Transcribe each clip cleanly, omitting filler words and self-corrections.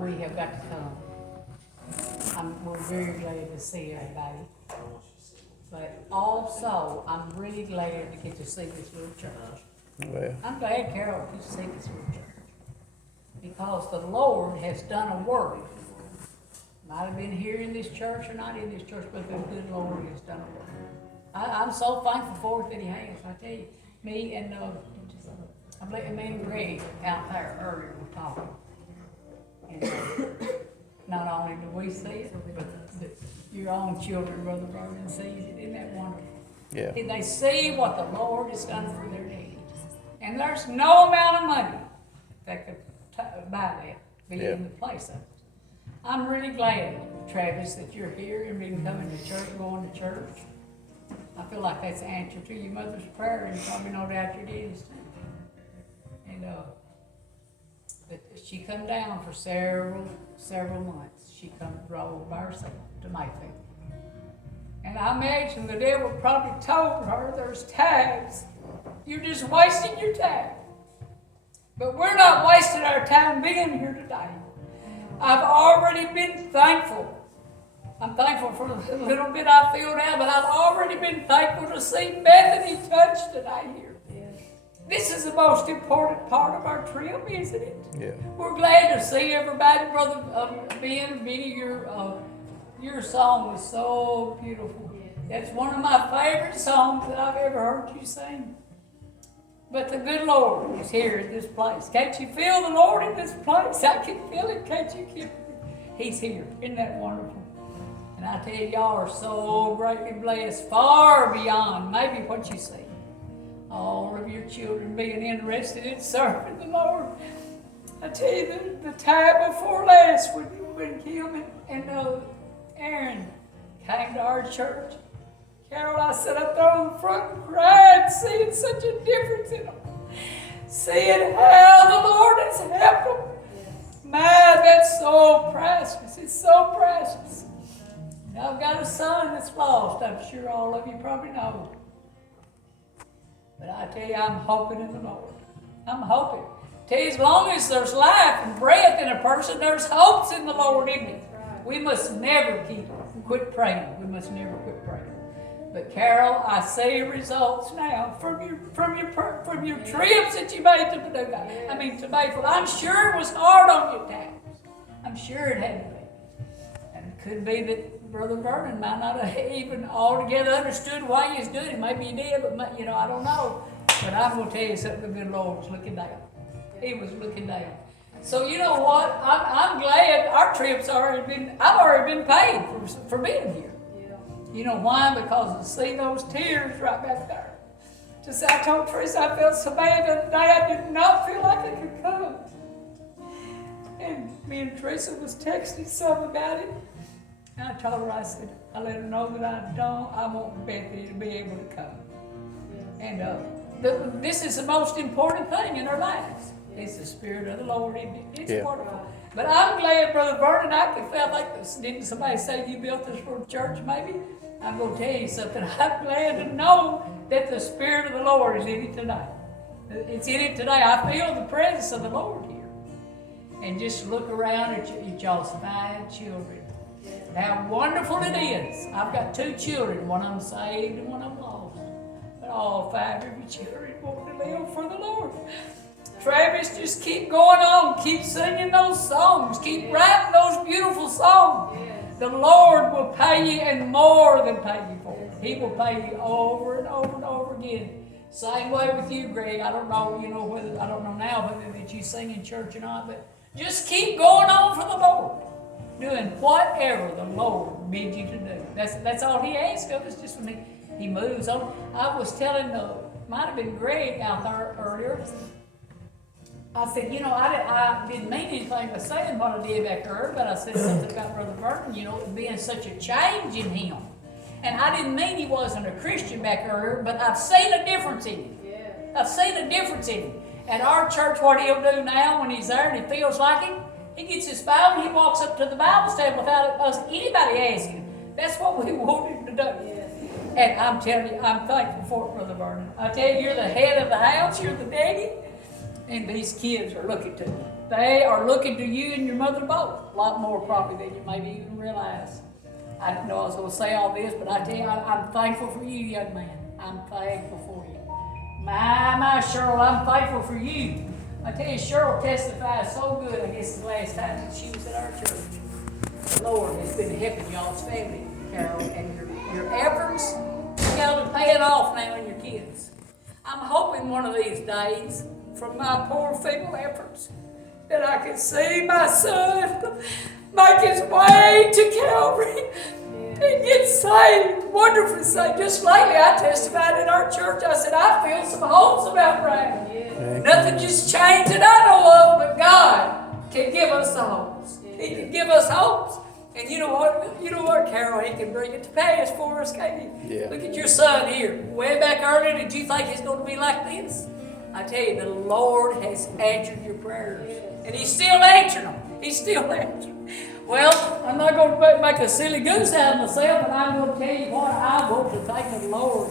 we have got to come. We're very glad to see everybody. But also, I'm really glad to get to see this little church. Well, I'm glad Carol gets to see this little church. Because the Lord has done a work. Might have been here in this church or not in this church, but the good Lord has done a work. I'm so thankful for it that He has. I tell you, me and Greg out there earlier were talking. And not only do we see it, but your own children, Brother Vernon, sees it. Isn't that wonderful? yeah. They see what the Lord has done for their needs. And there's no amount of money that could buy that, be Yeah. in the place of it. I'm really glad, Travis, that you're here and been coming to church, going to church. I feel like that's the answer to your mother's prayer, and probably no doubt your daddy's too. And but she come down for several months. She come drove by herself to Mayfield. And I imagine the devil probably told her there's times you're just wasting your time. But we're not wasting our time being here today. I've already been thankful. I'm thankful for the little bit I feel now, but I've already been thankful to see Bethany touched today here. This is the most important part of our trip, isn't it? Yeah. We're glad to see everybody, Brother Ben. Benny, your song was so beautiful. That's one of my favorite songs that I've ever heard you sing. But the good Lord is here in this place. Can't you feel the Lord in this place? I can feel it. Can't you feel it? He's here. Isn't that wonderful? And I tell you, y'all are so greatly blessed, far beyond maybe what you see. All of your children being interested in serving the Lord. I tell you, the time before last when Kim and Aaron came to our church, Carol, I sat up there on the front and cried, seeing such a difference in them. Seeing how the Lord has helped them. Man, that's so precious. It's so precious. Now, I've got a son that's lost. I'm sure all of you probably know. But I tell you, I'm hoping in the Lord. I'm hoping. Tell you, as long as there's life and breath in a person, there's hopes in the Lord, isn't it? We must never quit praying. We must never quit praying. But Carol, I see results now from your trips that you made to Paducah. I mean to Mayfield. I'm sure it was hard on you at times. I'm sure it had to be. And it could be that Brother Vernon might not have even altogether understood why he was doing it. Maybe he did, but I don't know. But I'm going to tell you something. The good Lord was looking down. He was looking down. So you know what? I'm glad our trips I've already been paid for being here. You know why? Because to see those tears right back there. Just I told Teresa I felt so bad the other day I did not feel like I could come. And me and Teresa was texting some about it. And I told her, I let her know that I want Bethany to be able to come. And this is the most important thing in our lives. It's the Spirit of the Lord, isn't it? It's wonderful. But I'm glad, Brother Vernon, I felt like didn't somebody say you built this for a church maybe? I'm going to tell you something. I'm glad to know that the Spirit of the Lord is in it today. It's in it today. I feel the presence of the Lord here. And just look around at y'all's fine children. How wonderful it is. I've got 2 children, one of them saved and one of them lost. But all 5 of your children want to live for the Lord. Travis, just keep going on. Keep singing those songs. Keep writing those beautiful songs. The Lord will pay you and more than pay you for it. He will pay you over and over and over again. Same way with you, Greg. I don't know now whether that you sing in church or not, but just keep going on for the Lord. Doing whatever the Lord bids you to do. That's all He asks of us, just when He moves on. I was telling might have been Greg out there earlier. I said, I didn't mean anything by saying what I did back there, but I said something about Brother Vernon, being such a change in him. And I didn't mean he wasn't a Christian back there, but I've seen a difference in him. Yeah. I've seen a difference in him. At our church, what he'll do now when he's there and he feels like it, he gets his Bible and he walks up to the Bible stand without anybody asking. That's what we want him to do. Yeah. And I'm telling you, I'm thankful for it, Brother Vernon. I tell you, you're the head of the house, you're the daddy. And these kids are looking to you. They are looking to you and your mother both. A lot more probably than you maybe even realize. I didn't know I was going to say all this, but I tell you, I'm thankful for you, young man. I'm thankful for you. My, Cheryl, I'm thankful for you. I tell you, Cheryl testified so good, I guess the last time that she was at our church. The Lord has been helping y'all's family, Carol, and your efforts, y'all are paying off now in your kids. I'm hoping one of these days, from my poor feeble efforts, that I can see my son make his way to Calvary and get saved, wonderfully saved. Just lately I testified in our church, I said, I feel some hopes about Brad. Nothing just changed that I know of, but God can give us the hopes. He can give us hopes. And you know what, Carol, He can bring it to pass for us, can't He? Yeah. Look at your son here. Way back earlier, did you think he's going to be like this? I tell you, the Lord has answered your prayers. And He's still answering them. He's still answering. Well, I'm not going to make a silly goose out of myself, but I'm going to tell you what, I want to thank the Lord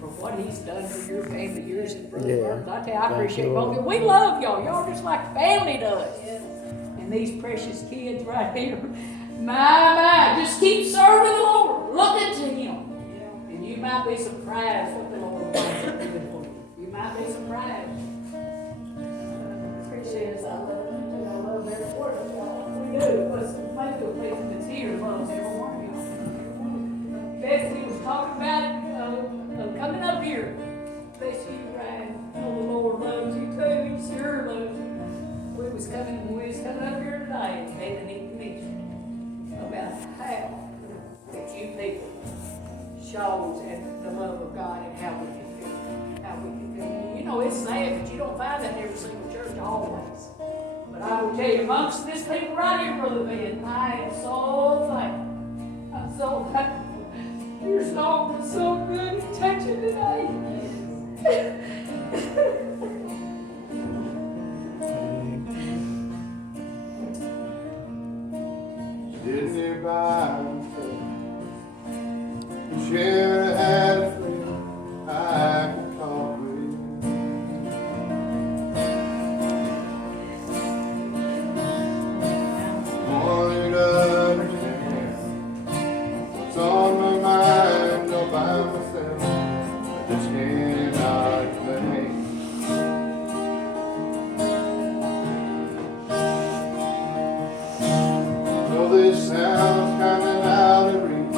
for what He's done for your family, yours and Brother Burns. I tell you, I appreciate both of you. We love y'all. Y'all just like family to us. And these precious kids right here. My, just keep serving the Lord. Look into Him. And you might be surprised what the Lord wants to do for you. You might be surprised. Appreciate it. I love their support. We do. But some people that's here loves every one of y'all. Betsy was talking about coming up here. Betsy, Ryan, the Lord loves you too. He sure loves you. We was coming up here today and made an information about how that you people shows and the love of God and how we can feel. You know, it's sad, but you don't find that in every single church always. But I will tell you, amongst this people right here, Brother Ben, I am so thankful. I'm so thankful. Your song was so good and touching today. Didn't nearby share a had a friend I could talk with. Wanted to understand what's on my mind all by myself. I just cannot explain. This sounds kind of out of reach.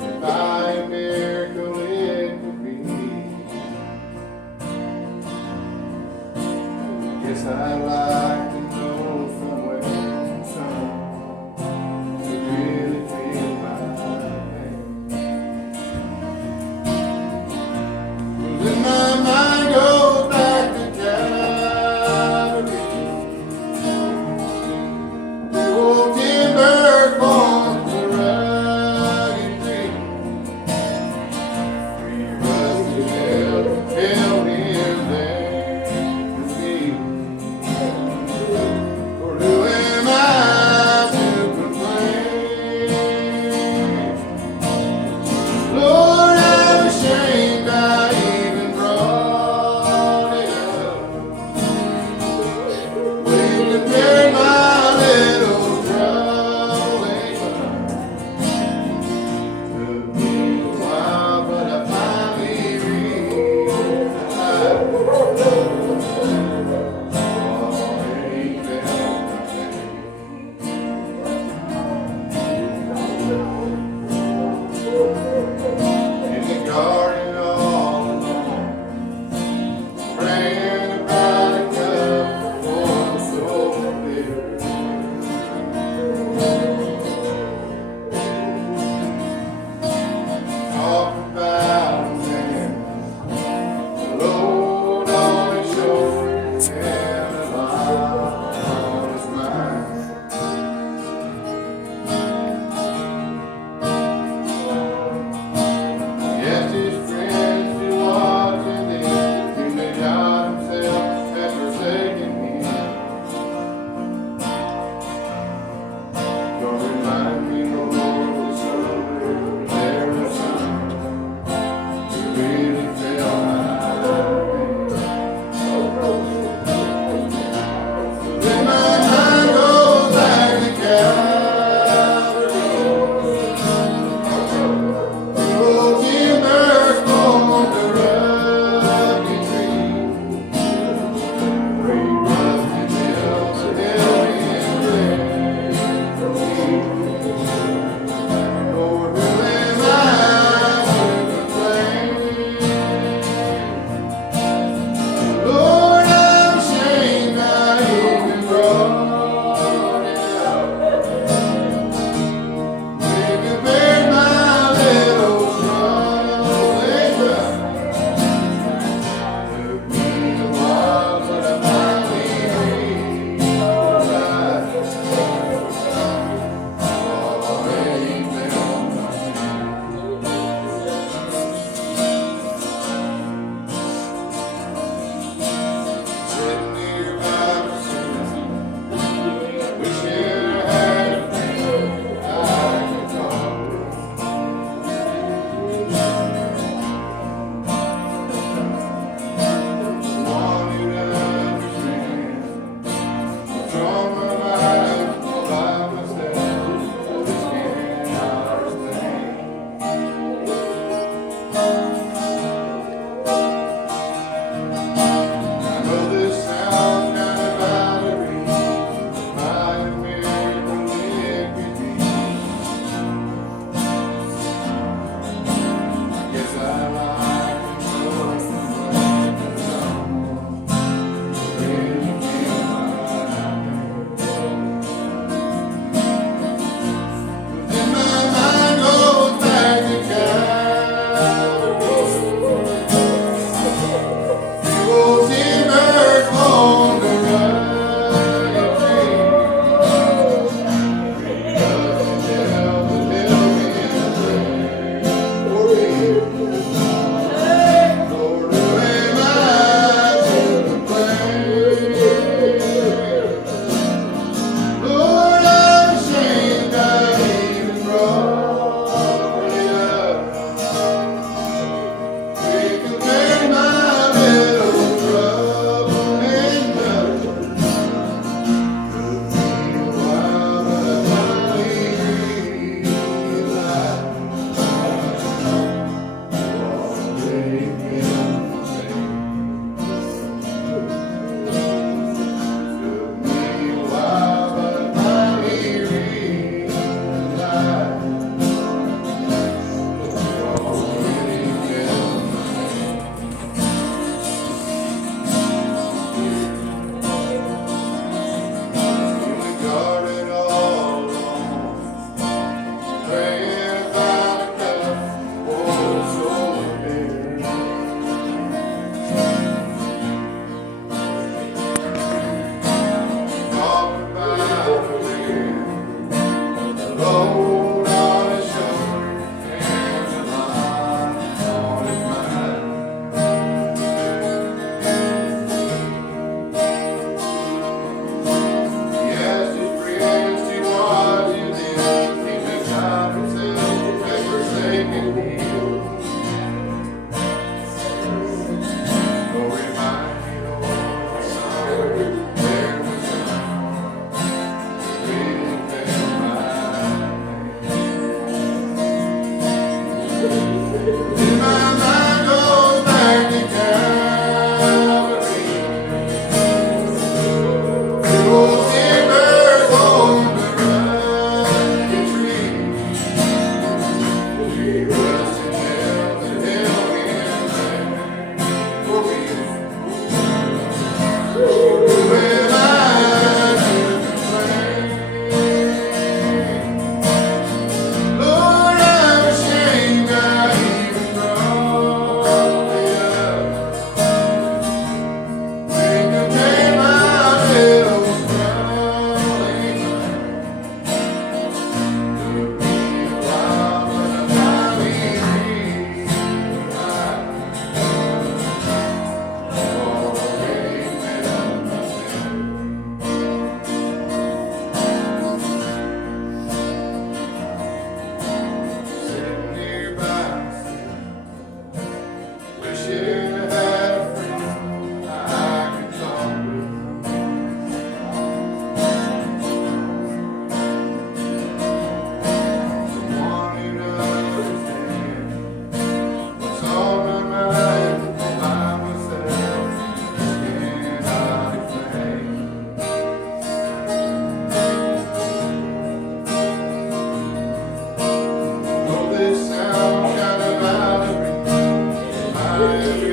If by a miracle it could be, guess I'd like to know somewhere, someone to really feel my pain. 'Cause in my mind goes back to Calvary. The old timber on the rugged tree, rusty held him there to me. every